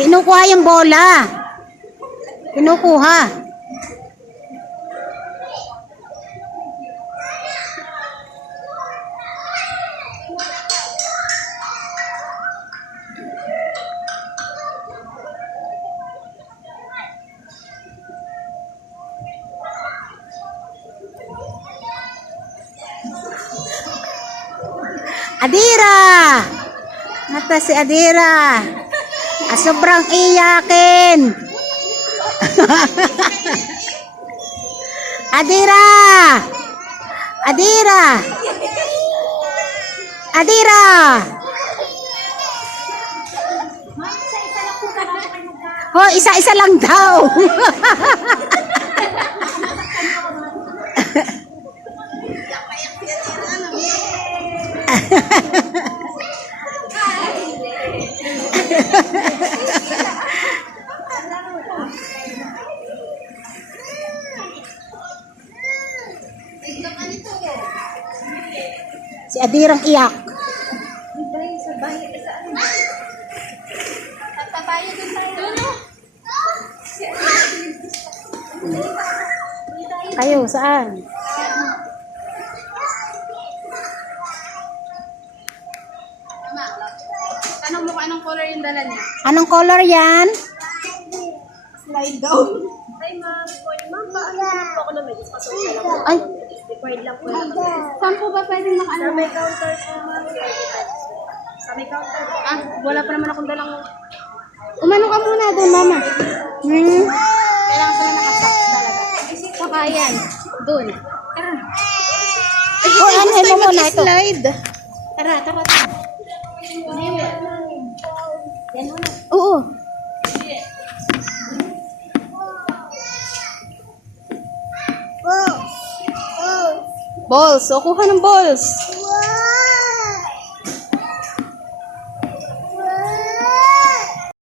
Kinukuha yung bola. Kinukuha. Adira! Nata si Adira. Sobrang iyakin. Adira! Adira! Adira! Oh, isa-isa lang daw. Si Adirang iyak. Kayo, saan? Tanong mo kung anong color yung dala niya. Anong color yan? Slide down. Hi ma'am. Ma'am, paano naman po ako na may pasok lang po. Ay, Required lang po lang. Saan po ba pwedeng makaano? Sa may counter po ma'am. Sa may counter po. Ah, wala pa naman akong dalang. umano ka muna doon, mama. Kailangan sila nakasaks talaga. Saka yan. Doon. Tara. Oh, ano mo muna ito? Slide. Tara, tara, tara. Yan muna. Oo. Balls. O, kuha ng balls.